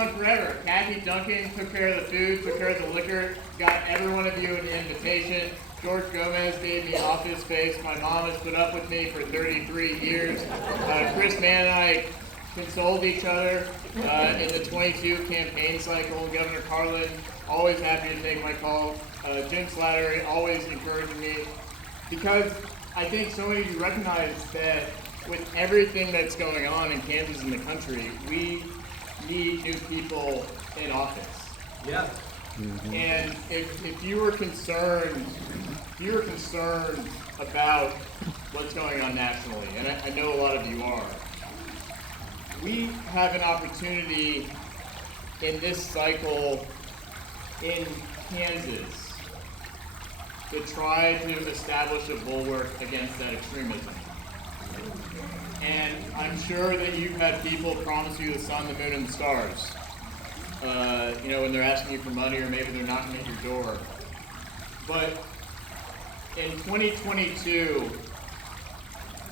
going forever. Kathy Duncan took care of the food, took care of the liquor, got every one of you an invitation. George Gomez gave me office space. My mom has put up with me for 33 years. Chris Mann and I consoled each other in the 22 campaign cycle. Governor Carlin, always happy to take my call. Jim Slattery, always encouraging me. Because I think so many of you recognize that with everything that's going on in Kansas and the country, we need new people in office. Yeah. Mm-hmm. And if you were concerned, about what's going on nationally, and I know a lot of you are, we have an opportunity in this cycle in Kansas to try to establish a bulwark against that extremism. And I'm sure that you've had people promise you the sun, the moon, and the stars. When they're asking you for money or maybe they're knocking at your door. But in 2022,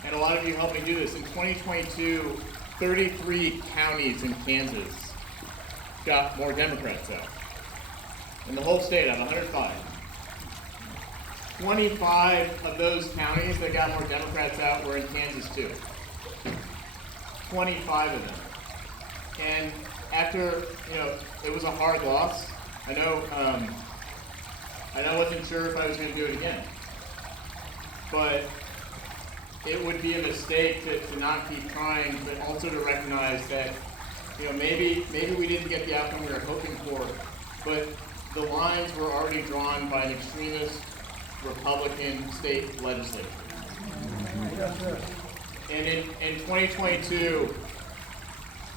and a lot of you helped me do this, in 2022, 33 counties in Kansas got more Democrats out. In the whole state, out of 105. 25 of those counties that got more Democrats out were in Kansas too. 25 of them. And after, it was a hard loss. I know I wasn't sure if I was going to do it again. But it would be a mistake to not keep trying, but also to recognize that, maybe we didn't get the outcome we were hoping for, but the lines were already drawn by an extremist Republican state legislature. And in 2022,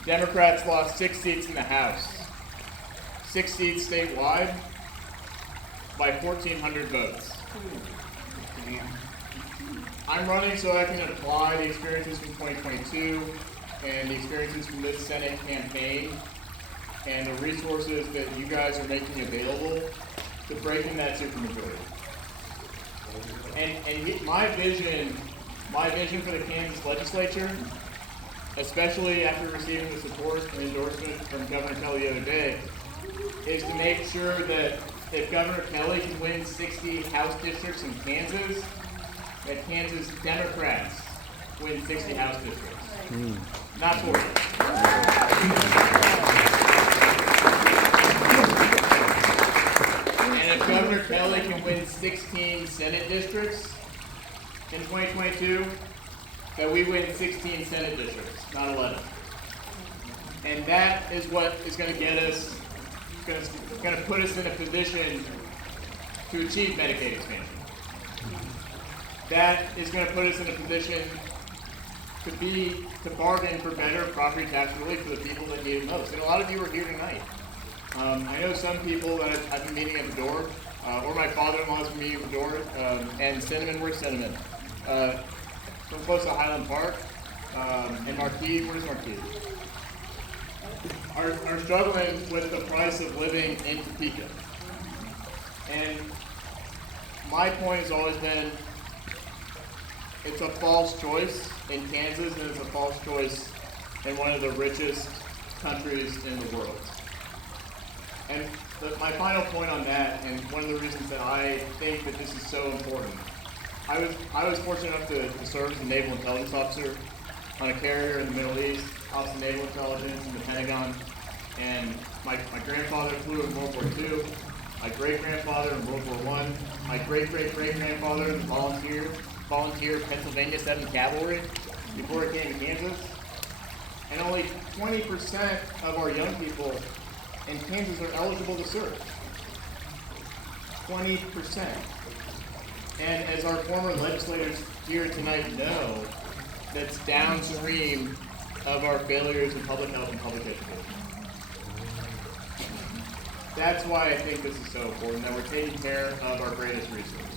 Democrats lost 6 seats in the House, 6 seats statewide by 1,400 votes. I'm running so I can apply the experiences from 2022 and the experiences from this Senate campaign and the resources that you guys are making available to break in that supermajority. And my vision for the Kansas legislature, especially after receiving the support and endorsement from Governor Kelly the other day, is to make sure that if Governor Kelly can win 60 House districts in Kansas, that Kansas Democrats win 60 House districts. Not 40. And if Governor Kelly can win 16 Senate districts in 2022, that we win 16 Senate districts, not 11. And that is what is going to get us, going to put us in a position to achieve Medicaid expansion. That is going to put us in a position to bargain for better property tax relief for the people that need it most. And a lot of you are here tonight. I know some people that I've been meeting at the door, or my father-in-law has been meeting at the door, and Cinnamon, where's Cinnamon? From close to Highland Park, and Marquis, where's Marquis? Are struggling with the price of living in Topeka. And my point has always been, it's a false choice in Kansas, and it's a false choice in one of the richest countries in the world. And my final point on that, and one of the reasons that I think that this is so important, I was fortunate enough to serve as a naval intelligence officer on a carrier in the Middle East, Office of Naval Intelligence in the Pentagon, and my grandfather flew in World War II, my great-grandfather in World War I, my great-great-great-grandfather in the volunteer Pennsylvania 7th Cavalry before it came to Kansas. And only 20% of our young people in Kansas are eligible to serve. 20%. And as our former legislators here tonight know, that's downstream of our failures in public health and public education. That's why I think this is so important, that we're taking care of our greatest resource.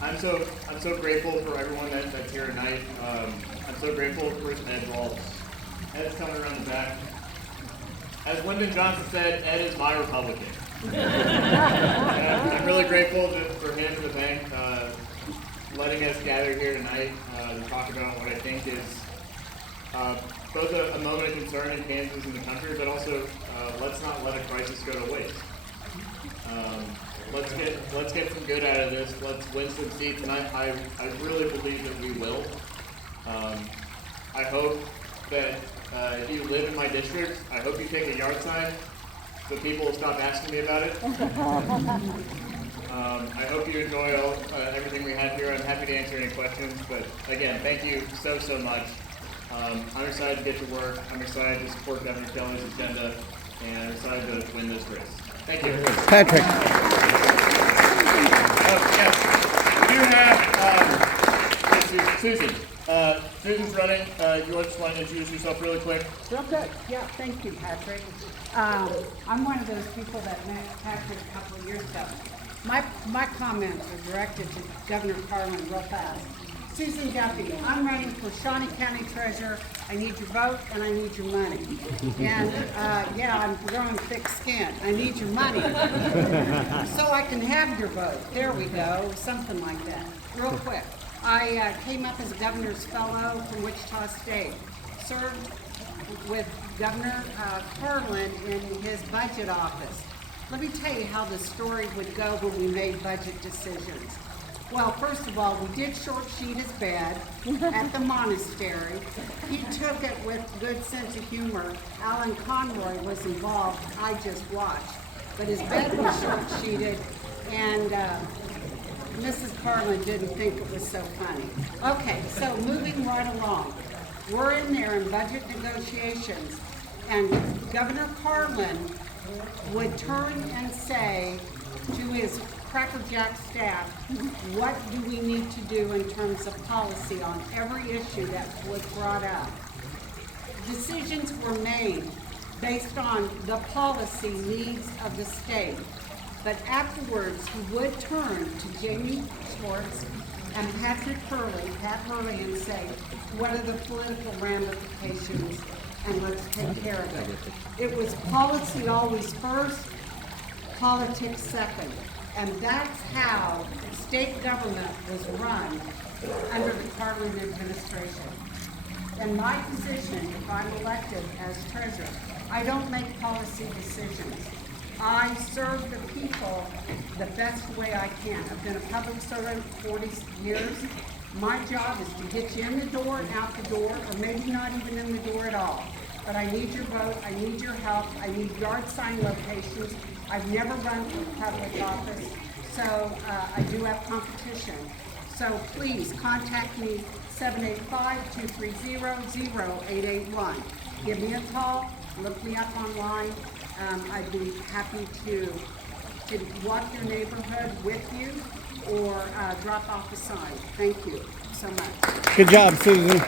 I'm so grateful for everyone that's here tonight. I'm so grateful for Ed Waltz. Ed's coming around the back. As Lyndon Johnson said, Ed is my Republican. I'm really grateful for him to thank letting us gather here tonight to talk about what I think is both a moment of concern in Kansas and the country, but also let's not let a crisis go to waste. Let's get some good out of this. Let's win some seats, and I really believe that we will. I hope that if you live in my district, I hope you take a yard sign so people will stop asking me about it. I hope you enjoy everything we have here. I'm happy to answer any questions, but again, thank you so much. I'm excited to get to work. I'm excited to support Governor Kelly's agenda, and I'm excited to win this race. Thank you. Patrick. Yes, we do have Susan. Susan's running. You just want to introduce yourself really quick? Real good. Yeah, thank you, Patrick. I'm one of those people that met Patrick a couple of years ago. My comments are directed to Governor Carlin real fast. Susan Duffy, I'm running for Shawnee County Treasurer. I need your vote and I need your money. And yeah, I'm growing thick skin. I need your money so I can have your vote. There we go, something like that. Real quick, I came up as a governor's fellow from Wichita State. Served with Governor Carlin in his budget office. Let me tell you how the story would go when we made budget decisions. Well, first of all, we did short sheet his bed at the monastery. He took it with good sense of humor. Alan Conroy was involved. I just watched. But his bed was short sheeted, and Mrs. Carlin didn't think it was so funny. Okay, so moving right along. We're in there in budget negotiations, and Governor Carlin would turn and say to his Cracker Jack staff, what do we need to do in terms of policy on every issue that was brought up? Decisions were made based on the policy needs of the state. But afterwards, he would turn to Jamie Schwartz and Pat Hurley, and say, what are the political ramifications, and let's take care of it. It was policy always first, politics second. And that's how state government was run under the Carlin administration. In my position, if I'm elected as treasurer, I don't make policy decisions. I serve the people the best way I can. I've been a public servant for 40 years. My job is to get you in the door and out the door, or maybe not even in the door at all. But I need your vote, I need your help, I need yard sign locations. I've never run for public office, so I do have competition. So please contact me, 785-230-0881. Give me a call, look me up online. I'd be happy to walk your neighborhood with you or drop off a sign. Thank you so much. Good job, Susan.